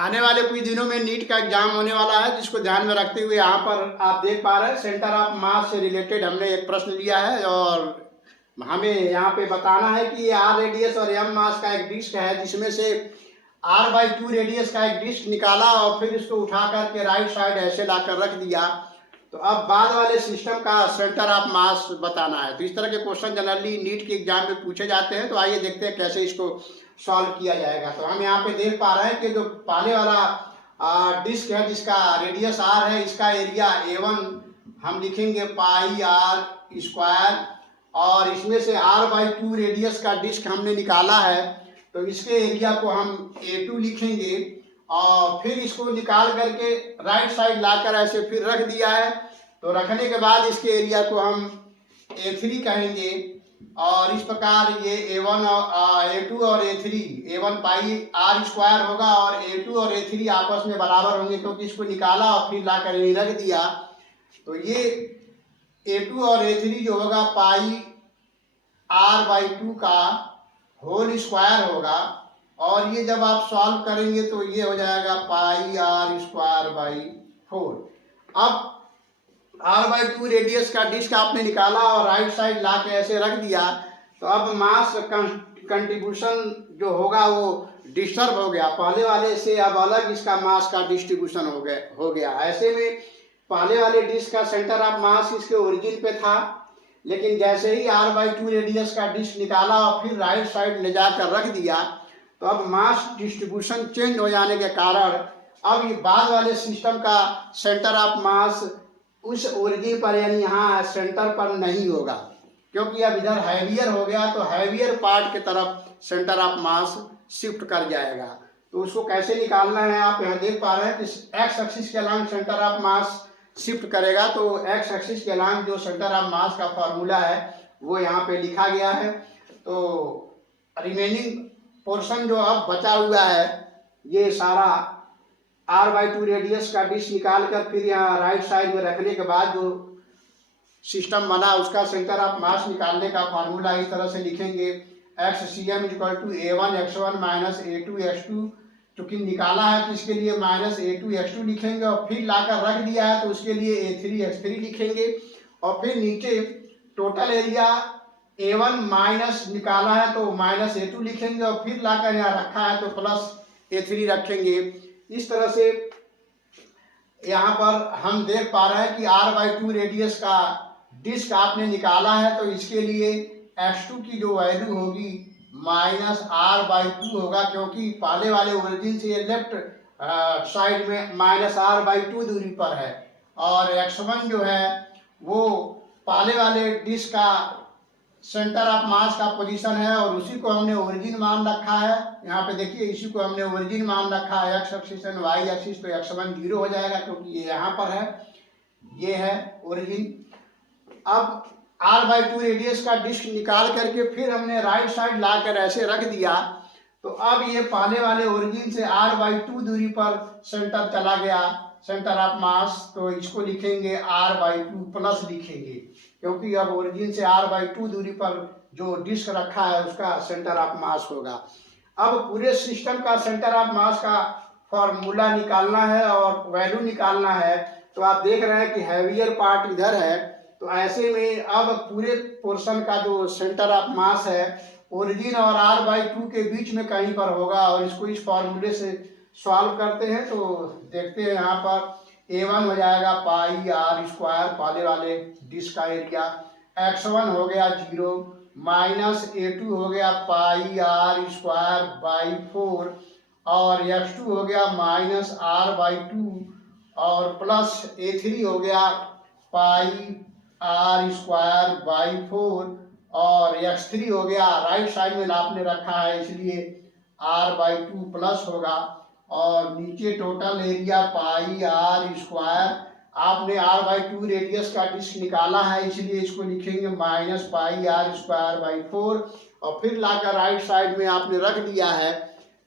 आने वाले कुछ दिनों में नीट का एग्जाम होने वाला है, जिसको ध्यान में रखते हुए यहाँ पर आप देख पा रहे हैं सेंटर ऑफ मास से रिलेटेड हमने एक प्रश्न लिया है और हमें यहाँ पे बताना है कि ये आर रेडियस और एम मास का एक डिस्क है, जिसमें से r/2 रेडियस का एक डिस्क निकाला और फिर इसको उठा करके राइट साइड ऐसे लाकर रख दिया। तो अब बाद वाले सिस्टम का सेंटर ऑफ मास बताना है। तो इस तरह के क्वेश्चन जनरली नीट के एग्जाम में पूछे जाते हैं। तो आइए देखते हैं कैसे इसको सॉल्व किया जाएगा। तो हम यहाँ पे देख पा रहे हैं कि जो पहले वाला डिस्क है जिसका रेडियस r है, इसका एरिया A1 हम लिखेंगे पाई r स्क्वायर, और इसमें से r/2 रेडियस का डिस्क हमने निकाला है तो इसके एरिया को हम A2 लिखेंगे और फिर इसको निकाल करके राइट साइड लाकर ऐसे फिर रख दिया है। तो रखने के बाद इसके एरिया को हम A3 कहेंगे और इस प्रकार ये A1 और A2 और A3, A1 पाई r स्क्वायर होगा और A2 और A3 आपस में बराबर होंगे क्योंकि इसको निकाला और फिर लाकर यहीं रख दिया। तो ये A2 और A3 जो होगा पाई r/2 का होल स्क्वायर होगा और ये जब आप सॉल्व करेंगे तो ये हो जाएगा पाई r स्क्वायर बाई 4। अब r/2 रेडियस का डिस्क आपने निकाला और राइट साइड ला के ऐसे रख दिया। तो अब मास कंट्रीब्यूशन जो होगा वो डिस्टर्ब हो गया, पहले वाले से अब अलग इसका मास का डिस्ट्रीब्यूशन हो गया। ऐसे में पहले वाले डिस्क का सेंटर ऑफ मास इसके ओरिजिन पे था, लेकिन जैसे ही r/2 रेडियस का डिस्क निकाला और फिर राइट साइड ले जाकर रख दिया तो अब मास डिस्ट्रीब्यूशन चेंज हो जाने के कारण अब ये बाद वाले सिस्टम का सेंटर ऑफ मास उस ओरिजिन पर यानी यहाँ सेंटर पर नहीं होगा, क्योंकि अब इधर हैवियर हो गया तो हैवियर पार्ट के तरफ सेंटर ऑफ मास शिफ्ट कर जाएगा। तो उसको कैसे निकालना है आप यहाँ देख पा रहे हैं कि एक्स एक्सिस के along centre of mass shift करेगा। तो एक्स एक्सिस के अलांग जो सेंटर ऑफ मास का फॉर्मूला है वो यहाँ पे लिखा गया है। तो रिमेनिंग पोर्शन जो अब बचा हुआ है ये सारा r/2 रेडियस का डिस्क निकाल कर फिर यहाँ राइट साइड में रखने के बाद जो सिस्टम बना उसका सेंटर ऑफ मास निकालने का फार्मूला इस तरह से लिखेंगे XCM = A1 x1 - A2 x2। चूंकि निकाला है तो इसके लिए -A2 x2 लिखेंगे और फिर लाकर रख दिया है तो उसके लिए A3 x3 लिखेंगे और फिर नीचे टोटल एरिया A1 माइनस निकाला है तो -A2 लिखेंगे और फिर लाकर यहाँ रखा है तो +A3 रखेंगे। इस तरह से यहाँ पर हम देख पा रहे हैं कि r/2 रेडियस का डिस्क आपने निकाला है तो इसके लिए x2 की जो वैल्यू होगी -r/2 होगा, क्योंकि पहले वाले ओरिजिन से लेफ्ट साइड में -r/2 दूरी पर है और x1 जो है वो पहले वाले डिस्क का सेंटर ऑफ मास का पोजीशन है और उसी को हमने ओरिजिन मान रखा है। यहाँ पे देखिए इसी को हमने ओरिजिन मान रखा है x axis and y axis, तो x1 0 हो जाएगा क्योंकि ये यहाँ पर है, ये है ओरिजिन। अब r/2 रेडियस का डिस्क निकाल करके फिर हमने राइट साइड लाकर ऐसे रख दिया। तो अब ये पहले वाले ओरिजिन से r/2 दूरी पर सेंटर चला गया सेंटर ऑफ मास, तो इसको लिखेंगे r/2 प्लस लिखेंगे क्योंकि अब ओरिजिन से r/2 दूरी पर जो डिस्क रखा है उसका सेंटर ऑफ मास होगा। अब पूरे सिस्टम का सेंटर ऑफ मास का फॉर्मूला निकालना है और वैल्यू निकालना है। तो आप देख रहे हैं कि हैवियर पार्ट इधर है, तो ऐसे में अब पूरे पोर्शन का जो सेंटर ऑफ मास है ओरिजिन और r/2 के बीच में कहीं पर होगा और इसको इस फॉर्मूले से सॉल्व करते हैं। तो देखते हैं यहाँ पर A1 हो जाएगा पाई r स्क्वायर, पहले वाले डिस्क का एरिया, x1 हो गया 0 -A2 हो गया पाई r स्क्वायर बाई 4 और x2 हो गया -r/2 और प्लस A3 हो गया पाई r स्क्वायर बाई 4 और x3 हो गया, राइट साइड में आपने रखा है इसलिए r/2 प्लस होगा और नीचे total area pi r square. आपने r/2 रेडियस का डिस्क निकाला है इसलिए इसको लिखेंगे -पाई r स्क्वायर बाई 4 और फिर लाकर राइट साइड में आपने रख दिया है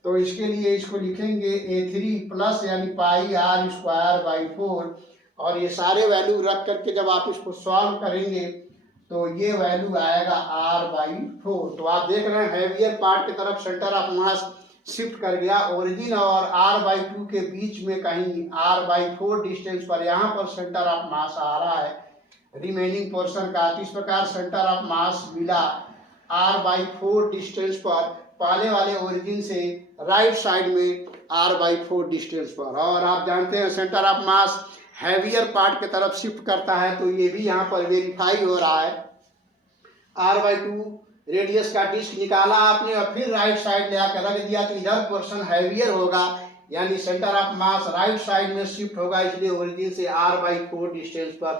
तो इसके लिए इसको लिखेंगे A3 प्लस यानी पाई r स्क्वायर बाई 4 और ये सारे वैल्यू रख करके जब आप इसको सॉल्व करेंगे तो ये वैल्यू आएगा r/4। तो आप देख रहे हैं हैवियर पार्ट की तरफ सेंटर ऑफ मास शिफ्ट कर गया। ओरिजिन और r/2 के बीच में कहीं r/4 डिस्टेंस पर यहाँ पर सेंटर ऑफ मास आ रहा है रिमेनिंग पोर्शन का। इस प्रकार सेंटर ऑफ मास मिला r/4 डिस्टेंस पर, पहले वाले ओरिजिन से राइट साइड में r/4 डिस्टेंस पर। और आप जानते हैं centre of mass heavier part की तरफ शिफ्ट करता है, तो ये भी यहाँ पर वेरीफाई हो रहा है। r/2 रेडियस का डिस्क निकाला आपने और फिर राइट साइड ले आकर रख दिया, तो इधर पोर्शन हैवियर होगा, यानी centre of mass right side में शिफ्ट होगा, इसलिए ओरिजिन से r/4 डिस्टेंस पर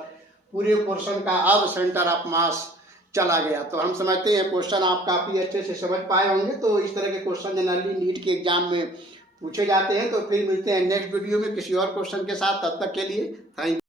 पूरे पोर्शन का अब सेंटर ऑफ मास चला गया। तो हम समझते हैं क्वेश्चन आप काफ़ी अच्छे से समझ पाए होंगे। तो इस तरह के क्वेश्चन जनरली नीट के एग्जाम में पूछे जाते हैं। तो फिर मिलते हैं नेक्स्ट वीडियो में किसी और क्वेश्चन के साथ, तब तक के लिए थैंक यू।